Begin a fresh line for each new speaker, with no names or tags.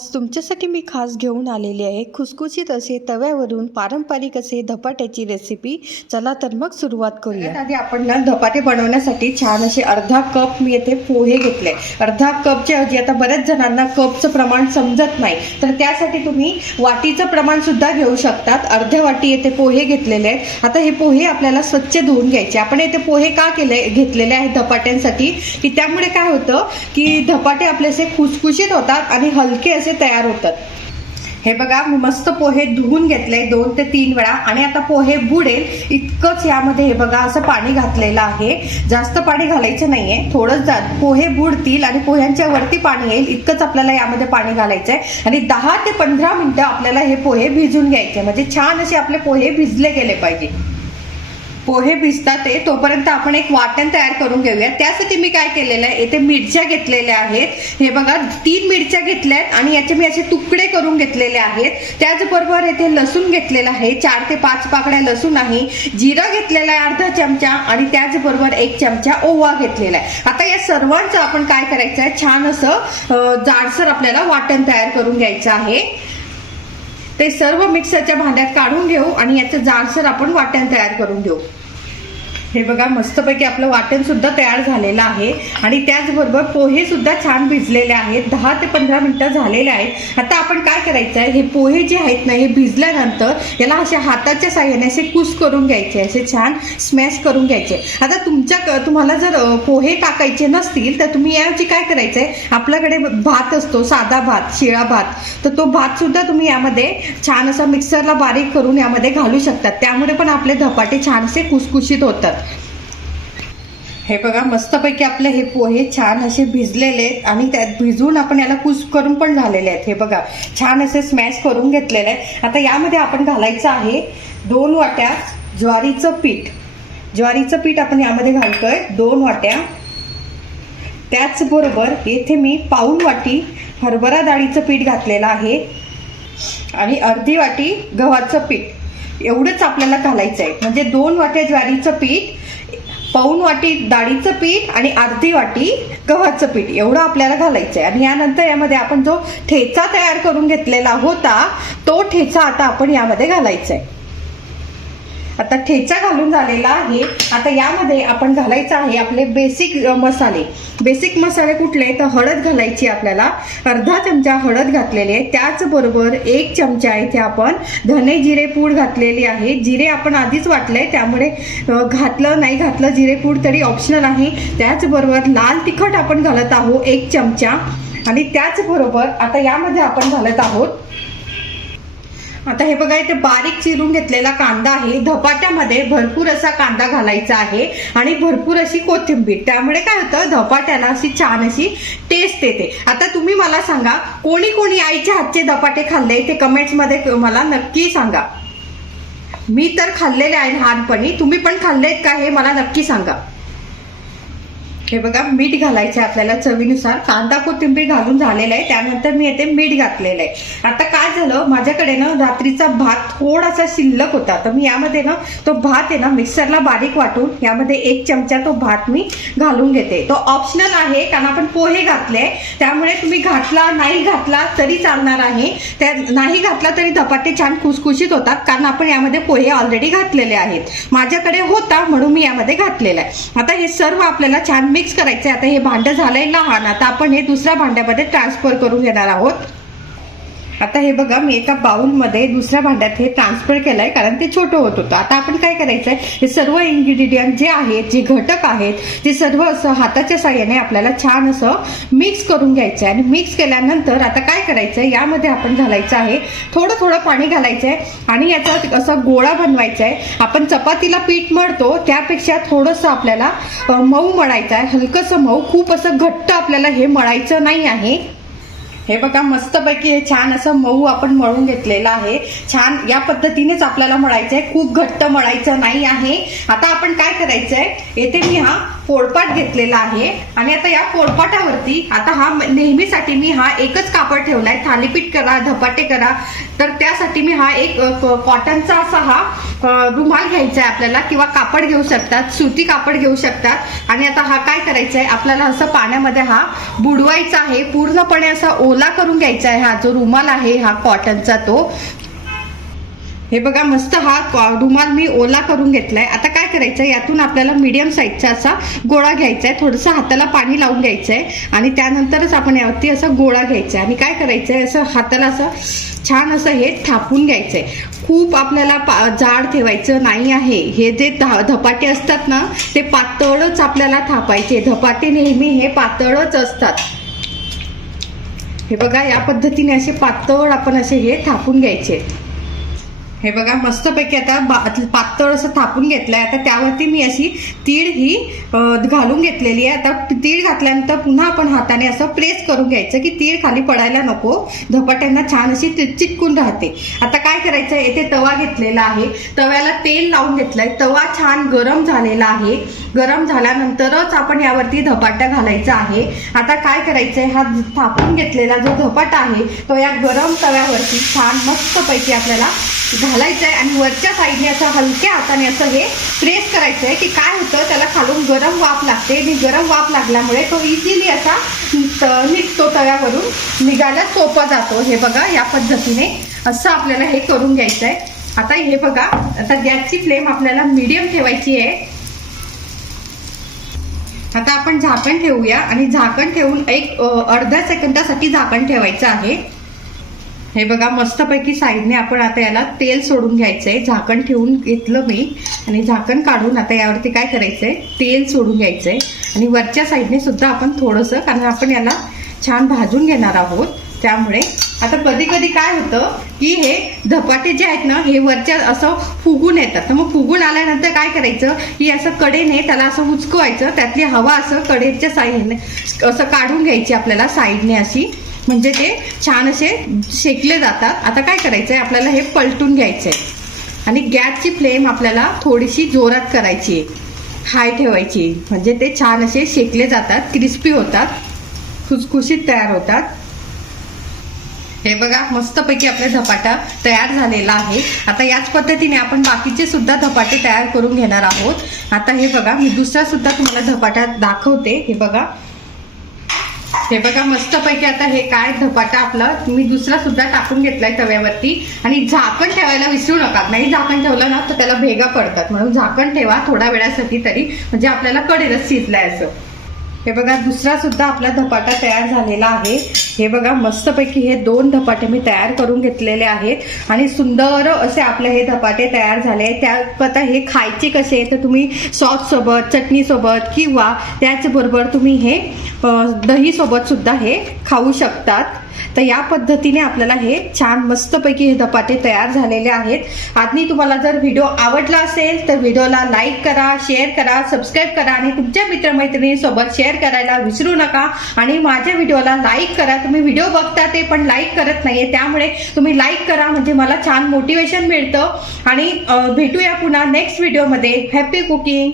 आज तुमच्यासाठी मी खास घेऊन आलेली आहे. खुसखुशीत असे तव्यावरून पारंपरिक असे धपाट्याची रेसिपी चला तर मग सुरुवात करूया.
आधी आपण ना धपाटे बनवण्यासाठी छान असे अर्धा कप मी येथे पोहे घेतले. अर्धा कपच्या ऐवजी आता बऱ्याच जणांना कपचं प्रमाण समजत नाही. तर त्यासाठी तुम्ही वाटीचं प्रमाण सुद्धा घेऊ शकतात. अर्ध्या वाटी येथे पोहे घेतलेले आहेत. आता हे पोहे आपल्याला स्वच्छ धुवून घ्यायचे. आपण येथे पोहे का केले घेतलेले आहेत धपाट्यांसाठी? की त्यामुळे काय होतं की धपाटे आपले असे खुसखुशीत होतात आणि हलके असे तयार होतात. हे बघा मी मस्त पोहे धुवून घेतले दोन ते तीन वेळा. आणि आता पोहे बुडेल इतकंच यामध्ये हे बघा असं पाणी घातलेलं आहे. जास्त पाणी घालायचं नाहीये. थोडंच जात पोहे बुडतील आणि पोह्यांच्या वरती पाणी येईल इतकंच आपल्याला यामध्ये पाणी घालायचं आहे आणि दहा ते पंधरा मिनिटं आपल्याला हे पोहे भिजून घ्यायचे. म्हणजे छान असे आपले पोहे भिजले गेले पाहिजे. पोहे भिजतात ते तोपर्यंत आपण एक वाटण तयार करून घेऊया त्यासाठी मी काय केलेलं आहे येथे मिरच्या घेतलेल्या आहेत. हे बघा तीन मिरच्या घेतल्या आहेत आणि याचे मी असे तुकडे करून घेतलेले आहेत. त्याचबरोबर येथे लसूण घेतलेला आहे चार ते पाच पाकड्या लसूण आहे जिरं घेतलेला आहे अर्धा चमचा आणि त्याचबरोबर एक चमचा ओवा घेतलेला आहे. आता या सर्वांचं आपण काय करायचं आहे छान असं जाडसर आपल्याला वाटण तयार करून घ्यायचं आहे. ते सर्व मिक्सरच्या भांड्यात काढून घेऊ आणि याचं जाडसर आपण वाटण तयार करून घेऊ. हे बघा मस्तपैकी आपलं वाटण सुद्धा तयार झालेलं आहे. आणि त्याचबरोबर पोहे सुद्धा छान भिजलेले आहेत. दहा ते पंधरा मिनिटं झालेले आहेत. आता आपण काय करायचं आहे? हे पोहे जे आहेत ना हे भिजल्यानंतर याला असे हाताच्या साह्याने असे कुस करून घ्यायचे असे छान स्मॅश करून घ्यायचे. आता तुमच्या तुम्हाला जर पोहे टाकायचे नसतील तर तुम्ही याऐवजी काय करायचं आहे आपल्याकडे भात असतो साधा भात शिळा भात. तर तो भात सुद्धा तुम्ही यामध्ये छान असा मिक्सरला बारीक करून यामध्ये घालू शकतात त्यामुळे पण आपले धपाटे छान असे कुसकुशीत होतात. हे बघा मस्तपैकी आपले हे पोहे छान असे भिजलेले आहेत आणि त्यात भिजून आपण याला कुस करून पण झालेले आहेत. हे बघा छान असे स्मॅश करून घेतलेले आहे आता यामध्ये आपण घालायचं आहे दोन वाट्या ज्वारीचं पीठ. ज्वारीचं पीठ आपण यामध्ये घालतोय दोन वाट्या. त्याचबरोबर येथे मी पाऊन वाटी हरभरा डाळीचं पीठ घातलेलं आहे आणि अर्धी वाटी गव्हाचं पीठ. एवढंच आपल्याला घालायचं आहे. म्हणजे दोन वाट्या ज्वारीचं पीठ पाऊन वाटी डाळीचं पीठ आणि अर्धी वाटी गव्हाचं पीठ. एवढं आपल्याला घालायचं आहे आणि यानंतर यामध्ये आपण जो ठेचा तयार करून घेतलेला होता तो ठेचा आता आपण यामध्ये घालायचा आहे आता ठेचा घालून झालेला आहे. आता यामध्ये आपण घालायचं आहे आपले बेसिक मसाले. बेसिक मसाले कुठले तर हळद घालायची आपल्याला. अर्धा चमचा हळद घातलेली आहे. त्याचबरोबर एक चमचा इथे आपण धने जिरे पूड घातलेली आहे. जिरे आपण आधीच वाटलंय त्यामुळे घातलं नाही घातलं जिरे पूड तरी ऑप्शनल आहे. त्याचबरोबर लाल तिखट आपण घालत आहोत एक चमचा. आणि त्याचबरोबर आता यामध्ये आपण घालत आहोत आता हे बघा इथे बारीक चिरून घेतलेला कांदा आहे. धपाट्यामध्ये भरपूर असा कांदा घालायचा आहे आणि भरपूर अशी कोथिंबीर. त्यामुळे काय होतं धपाट्याला अशी छान अशी टेस्ट येते. आता तुम्ही मला सांगा कोणी कोणी आईच्या हातचे धपाटे खाल्ले? ते कमेंट्समध्ये मला नक्की सांगा. मी तर खाल्लेले आहे लहानपणी. तुम्ही पण खाल्लेत का हे मला नक्की सांगा. हे बघा मीठ घालायचं आपल्याला चवीनुसार. कांदा कोथिंबीर घालून झालेला आहे. त्यानंतर मी येथे मीठ घातलेलं आहे. आता काय झालं? माझ्याकडे ना रात्रीचा भात थोडासा शिल्लक होता. तर मी यामध्ये ना तो भात आहे ना मिक्सरला बारीक वाटून यामध्ये एक चमचा तो भात मी घालून घेते. तो ऑप्शनल आहे कारण आपण पोहे घातले. त्यामुळे तुम्ही घातला नाही घातला तरी चालणार आहे. त्या नाही घातला तरी धपाटे छान खुसखुशीत होतात कारण आपण यामध्ये पोहे ऑलरेडी घातलेले आहेत. माझ्याकडे होता म्हणून मी यामध्ये घातलेला आहे. आता हे सर्व आपल्याला छान मिक्स करायचं आहे आता हे भांडं झालंय लहान. आता आपण हे दुसऱ्या भांड्यामध्ये ट्रान्सफर करून घेणार आहोत. आता हे बघा मी एका बाउलमध्ये दुसऱ्या भांड्यात हे ट्रान्सफर केलंय कारण ते छोटं होत होतं. आता आपण काय करायचंय? हे सर्व इन्ग्रेडियंट जे आहेत जे घटक आहेत ते सर्व असं हाताच्या साह्याने आपल्याला छान असं मिक्स करून घ्यायचं आहे आणि मिक्स केल्यानंतर आता काय करायचंय? यामध्ये आपण घालायचं आहे थोडं थोडं पाणी घालायचंय आणि याचा असा गोळा बनवायचा आहे आपण चपातीला पीठ मळतो त्यापेक्षा थोडंसं आपल्याला मऊ मळायचं आहे हलकंसं मऊ खूप असं घट्ट आपल्याला हे मळायचं नाही आहे. हे बघा मस्तपैकी हे छान असं मऊ आपण मळून घेतलेलं आहे. छान या पद्धतीनेच आपल्याला मळायचं आहे खूप घट्ट मळायचं नाही आहे. आता आपण काय करायचं आहे येथे मी हा पोळपाट घेतलेला आहे. आणि आता या पोळपाटावरती आता हा नेहमीसाठी मी हा एकच कापड ठेवलाय. थालीपीठ करा धपाटे करा. तर त्यासाठी मी हा एक कॉटनचा असा हा रुमाल घ्यायचा आहे आपल्याला किंवा कापड घेऊ शकतात सुती कापड घेऊ शकतात. आणि आता हा काय करायचा आहे आपल्याला असं पाण्यामध्ये हा बुडवायचा आहे. पूर्णपणे असा ओला करून घ्यायचा आहे हा जो रुमाल आहे हा कॉटनचा तो. हे बघा मस्त हा रुमाल मी ओला करून घेतलाय. आता काय करायचं यातून आपल्याला मीडियम साईजचा असा गोळा घ्यायचा आहे थोडंसं हाताला पाणी लावून घ्यायचं आहे आणि त्यानंतरच आपण यावरती असा गोळा घ्यायचा आहे आणि काय करायचं आहे असं हाताला असं छान असं हे थापून घ्यायचं आहे खूप आपल्याला पा जाड ठेवायचं नाही आहे. हे जे धा- धपाटे असतात ना ते पातळच आपल्याला थापायचे. धपाटे नेहमी हे पातळच असतात. हे बघा या पद्धतीने असे पातळ आपण असे हे थापून घ्यायचे. हे बघा मस्तपैकी आता बा- पातळ असं थापून घेतलंय. आता त्यावरती मी अशी तीळ ही घालून घेतलेली आहे. आता तीळ घातल्यानंतर पुन्हा आपण हाताने असं प्रेस करून घ्यायचं की तीळ खाली पडायला नको. धपाट्यांना छान अशी चिटकून राहते. आता काय करायचं येथे तवा घेतलेला आहे. तव्याला तेल लावून घेतलंय. तवा छान गरम झालेला आहे. गरम झाल्यानंतरच आपण यावरती धपाटा घालायचा आहे. आता काय करायचंय? हा थापून घेतलेला जो धपाटा आहे तो या गरम तव्यावरती छान मस्तपैकी आपल्याला घालायचं आहे आणि वरच्या साईडने असं हलक्या हाताने असं हे प्रेस करायचं आहे की काय होतं त्याला खालून गरम वाफ लागते. आणि गरम वाफ लागल्यामुळे तो इझिली असा निघतो तव्यावरून. निघायला सोपा जातो. हे बघा या पद्धतीने असं आपल्याला हे करून घ्यायचं आहे आता हे बघा आता गॅसची फ्लेम आपल्याला मीडियम ठेवायची आहे. आता आपण झाकण ठेवूया. आणि झाकण ठेवून एक अर्ध्या सेकंदासाठी झाकण ठेवायचं आहे. हे बघा मस्तपैकी साईडने आपण आता याला तेल सोडून घ्यायचंय. झाकण ठेवून घेतलं मी. आणि झाकण काढून आता यावरती काय करायचंय? तेल सोडून घ्यायचंय. आणि वरच्या साईडने सुद्धा आपण थोडंसं कारण आपण याला छान भाजून घेणार आहोत. त्यामुळे आता कधी कधी काय होतं की हे धपाटे जे आहेत ना हे वरच्या असं फुगून येतात. तर मग फुगून आल्यानंतर काय करायचं? की असं कडेने त्याला असं उचकवायचं त्यातली हवा असं कडेच्या साईडने असं काढून घ्यायची आपल्याला साईडने अशी. म्हणजे ते छान असे शेकले जातात. आता काय करायचंय? आपल्याला हे पलटून घ्यायचंय. आणि गॅसची फ्लेम आपल्याला थोडीशी जोरात करायची आहे. हाय ठेवायची. म्हणजे ते छान असे शेकले जातात क्रिस्पी होतात खुसखुशीत तयार होतात. हे बघा मस्तपैकी आपला धपाटा तयार झालेला आहे. आता याच पद्धतीने आपण बाकीचे सुद्धा धपाटे तयार करून घेणार आहोत. आता हे बघा मी दुसरा सुद्धा तुम्हाला धपाटा दाखवते. हे बघा हे बघा मस्तपैकी आता हे काय धपाटा आपला. मी दुसरा सुद्धा टाकून घेतलाय तव्यावरती. आणि झाकण ठेवायला विसरू नका. नाही झाकण ठेवलं ना तर त्याला भेगा पडतात. म्हणून झाकण ठेवा थोड्या वेळासाठी तरी. म्हणजे आपल्याला कळेलच शिजलाय असं. हे बघा दुसरा सुद्धा आपला धपाटा तयार झालेला आहे. हे बघा मस्तपैकी हे दोन धपाटे मी तयार करून घेतलेले आहेत. आणि सुंदर असे आपले हे धपाटे तयार झाले आहेत. त्या आता हे खायचे कसे तर तुम्ही सॉससोबत चटणीसोबत किंवा त्याचबरोबर तुम्ही हे दहीसोबत सुद्धा हे खाऊ शकतात. तर या पद्धतीने आपल्याला हे छान मस्तपैकी हे धपाटे तयार झालेले आहेत. आधी तुम्हाला जर व्हिडिओ आवडला असेल तर व्हिडिओला लाईक करा शेअर करा सबस्क्राईब करा आणि तुमच्या मित्रमैत्रिणींसोबत शेअर करायला विसरू नका. आणि माझ्या व्हिडिओला लाईक करा. तुम्ही व्हिडिओ बघता ते पण लाईक करत नाहीये. त्यामुळे तुम्ही लाईक करा म्हणजे मला छान मोटिवेशन मिळतं. आणि भेटूया पुन्हा नेक्स्ट व्हिडिओमध्ये हॅपी कुकिंग